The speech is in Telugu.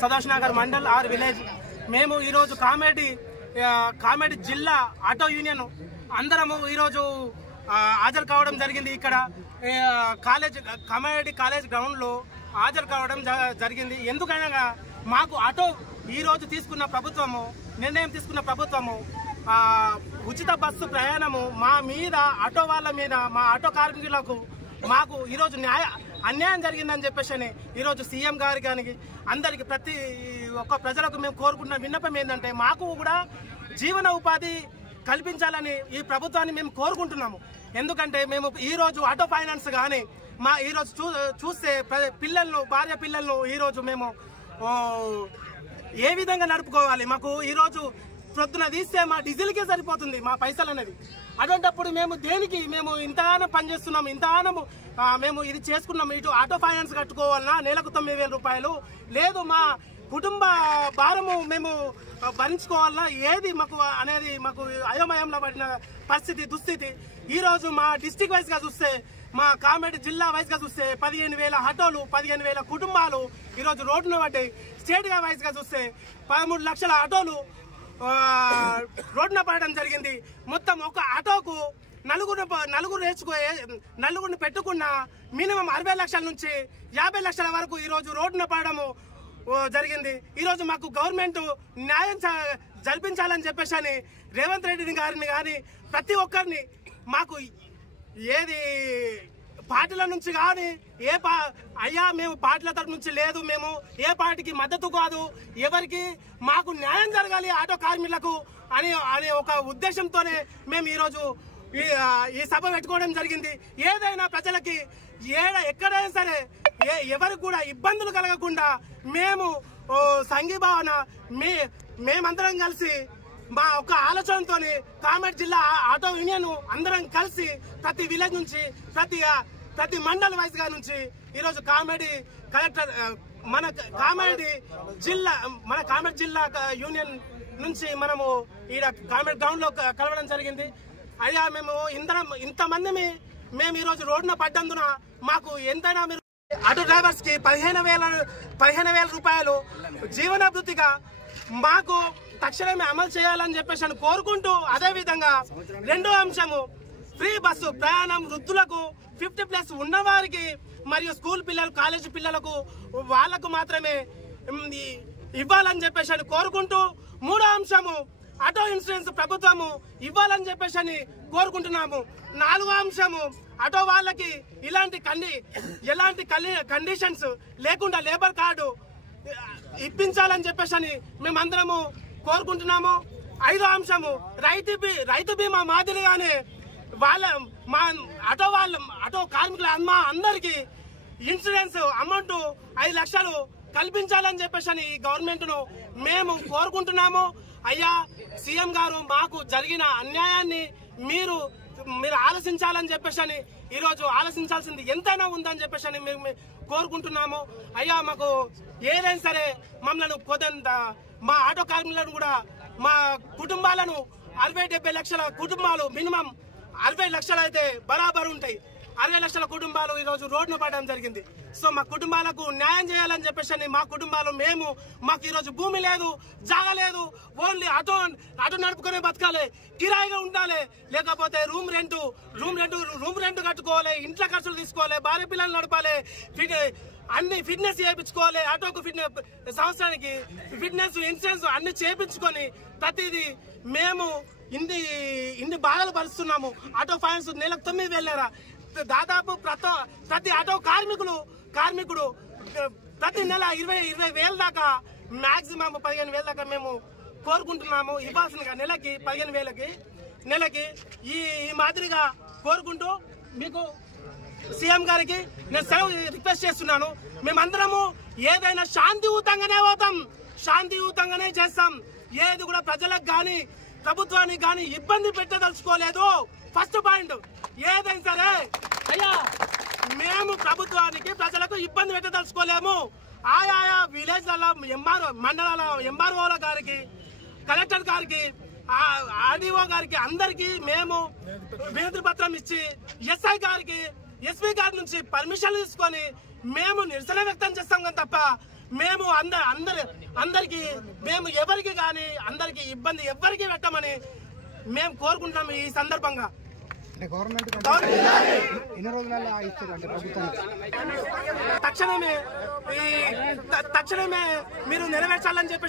సదాశివనగర్ మండల్ ఆర్ విలేజ్ మేము ఈరోజు కామెడీ జిల్లా ఆటో యూనియన్ అందరము ఈరోజు హాజరు కావడం జరిగింది. ఇక్కడ కామెడీ కాలేజ్ గ్రౌండ్ లో హాజరు కావడం జరిగింది. ఎందుకనగా మాకు ఆటో ఈరోజు నిర్ణయం తీసుకున్న ప్రభుత్వము ఉచిత బస్సు ప్రయాణము మా మీద ఆటో వాళ్ళ మీద మా ఆటో కార్మికులకు మాకు ఈరోజు అన్యాయం జరిగిందని చెప్పేసి ఈరోజు సీఎం గారి కానీ అందరికి ప్రతి ఒక్క ప్రజలకు మేము కోరుకుంటున్న విన్నపం ఏంటంటే మాకు కూడా జీవన ఉపాధి కల్పించాలని ఈ ప్రభుత్వాన్ని మేము కోరుకుంటున్నాము. ఎందుకంటే మేము ఈరోజు ఆటో ఫైనాన్స్ కానీ మా ఈరోజు చూస్తే భార్య పిల్లలను ఈరోజు మేము ఏ విధంగా నడుపుకోవాలి. మాకు ఈరోజు ప్రొద్దున తీస్తే మా డీజిల్కే సరిపోతుంది మా పైసలు అనేది. అటువంటిప్పుడు మేము దేనికి మేము ఇంతగానో పనిచేస్తున్నాము, ఇంతగానో మేము ఇది చేసుకున్నాము. ఇటు ఆటో ఫైనాన్స్ కట్టుకోవాలన్నా నెలకు 9,000 రూపాయలు లేదు, మా కుటుంబ భారము మేము భరించుకోవాలన్నా ఏది మాకు అనేది మాకు అయోమయంలో పడిన దుస్థితి. ఈరోజు మా డిస్టిక్ వైజ్ గా చూస్తే మా కామెడీ జిల్లా వైజ్ గా చూస్తే 15,000 ఆటోలు 15,000 కుటుంబాలు ఈరోజు రోడ్డును పడ్డాయి. స్టేట్ గా వైజ్ గా చూస్తే 13 లక్షల ఆటోలు రోడ్డున పడడం జరిగింది. మొత్తం ఒక ఆటోకు నలుగురిని పెట్టుకున్న మినిమం 60 లక్షల నుంచి 50 లక్షల వరకు ఈరోజు రోడ్డున పడడము జరిగింది. ఈరోజు మాకు గవర్నమెంట్ న్యాయం జరిపించాలని చెప్పేసి రేవంత్ రెడ్డి గారిని కానీ ప్రతి ఒక్కరిని మాకు ఏది పార్టీల నుంచి కానీ అయ్యా మేము పార్టీల తరపు నుంచి లేదు, మేము ఏ పార్టీకి మద్దతు కాదు, ఎవరికి మాకు న్యాయం జరగాలి ఆటో కార్మికులకు అనే ఒక ఉద్దేశంతోనే మేము ఈరోజు ఈ సభ పెట్టుకోవడం జరిగింది. ఏదైనా ప్రజలకి ఎక్కడైనా సరే ఎవరికి కూడా ఇబ్బందులు కలగకుండా మేము సంఘీభావన మేమందరం కలిసి మా ఒక ఆలోచనతోని కామెడీ జిల్లా ఆటో యూనియన్ అందరం కలిసి ప్రతి విలేజ్ నుంచి ప్రతి మండల్ వైజ్ గా నుంచి ఈరోజు కామెడీ జిల్లా యూనియన్ నుంచి మనము ఈ కామెడీ గ్రౌండ్ లో కలవడం జరిగింది. అయ్యా మేము ఇంతమంది మేము ఈరోజు రోడ్డున పడ్డందున మాకు ఎంతైనా మీరు ఆటో డ్రైవర్స్ కి 15,000 రూపాయలు జీవనాభివృద్ధిగా మాకు తక్షణమే అమలు చేయాలని చెప్పేసి కోరుకుంటూ, అదే విధంగా రెండో అంశము ఫ్రీ బస్సు ప్రయాణం వృద్ధులకు 50+ ఉన్నవారికి మరియు స్కూల్ పిల్లలు కాలేజీ పిల్లలకు వాళ్లకు మాత్రమే ఇవ్వాలని చెప్పేసి కోరుకుంటూ, మూడో అంశము ఆటో ఇన్సూరెన్స్ ప్రభుత్వము ఇవ్వాలని చెప్పేసి కోరుకుంటున్నాము. నాలుగో అంశము ఆటో వాళ్ళకి ఎలాంటి కండిషన్స్ లేకుండా లేబర్ కార్డు ఇప్పించాలని చెప్పేసి మేమందరము కోరుకుంటున్నాము. ఐదో అంశము రైతు బీమా మాదిరిగానే ఆటో కార్మికుల అందరికి ఇన్సూరెన్స్ అమౌంట్ 5 లక్షలు కల్పించాలని చెప్పేసి ఈ గవర్నమెంట్ ను మేము కోరుకుంటున్నాము. అయ్యా సీఎం గారు మాకు జరిగిన అన్యాయాన్ని మీరు ఆలోచించాలని చెప్పేసి ఈరోజు ఆలోచించాల్సింది ఎంతైనా ఉందని చెప్పేసి మేము కోరుకుంటున్నాము. అయ్యా మాకు ఏదైనా సరే మమ్మల్ని మా ఆటో కార్మికులను కూడా మా కుటుంబాలను 60-70 లక్షల కుటుంబాలు మినిమం 60 లక్షలు అయితే బరాబరు ఉంటాయి. 60 లక్షల కుటుంబాలు ఈరోజు రోడ్డున పడడం జరిగింది. సో మా కుటుంబాలకు న్యాయం చేయాలని చెప్పేసి మా కుటుంబాలు మాకు ఈరోజు భూమి లేదు, జాగా లేదు, ఓన్లీ ఆటో నడుపుకునే బతకాలి, కిరాయిగా ఉండాలి, లేకపోతే రూమ్ రెంట్ కట్టుకోవాలి, ఇంట్లో ఖర్చులు తీసుకోవాలి, భార్య పిల్లలు నడపాలి, అన్ని ఫిట్నెస్ చేయించుకోవాలి, ఆటోకు సంవత్సరానికి ఫిట్నెస్ ఇన్సూరెన్స్ అన్ని చేయించుకొని ప్రతిదీ మేము ఇన్ని బాధలు పరుస్తున్నాము. ఆటో ఫైనాన్స్ నెలకు 9,000 దాదాపు ప్రతి ఆటో కార్మికుడు ప్రతి నెల 20,000 దాకా మాక్సిమం 15,000 దాకా మేము కోరుకుంటున్నాము. ఇవ్వాల్సిన నెలకి 15,000కి నెలకి ఈ మాదిరిగా కోరుకుంటూ మీకు సీఎం గారికి నేను సెలవు రిక్వెస్ట్ చేస్తున్నాను. మేమందరము ఏదైనా శాంతియుతంగానే పోతాం, శాంతియుతంగానే చేస్తాం. ఏది కూడా ప్రజలకు కానీ ప్రభుత్వానికి కానీ ఇబ్బంది పెట్టదలుచుకోలేదు. ఫస్ట్ పాయింట్ ఏదైనా సరే అయ్యా మేము ప్రభుత్వానికి ప్రజలకు ఇబ్బంది పెట్టదలుచుకోలేము. ఆయా విలేజ్లలో మండలాల ఎంఆర్ఓల గారికి, కలెక్టర్ గారికి, ఆర్డీఓ గారికి అందరికి మేము వినతి పత్రం ఇచ్చి ఎస్ఐ గారికి, ఎస్పీ గారి నుంచి పర్మిషన్ తీసుకొని మేము నిరసన వ్యక్తం చేస్తాం కానీ తప్ప మేము అందరికి మేము ఎవరికి కానీ అందరికి ఇబ్బంది ఎవరికి పెట్టమని మేము కోరుకుంటాం. ఈ సందర్భంగా తక్షణమే మీరు నెరవేర్చాలని చెప్పి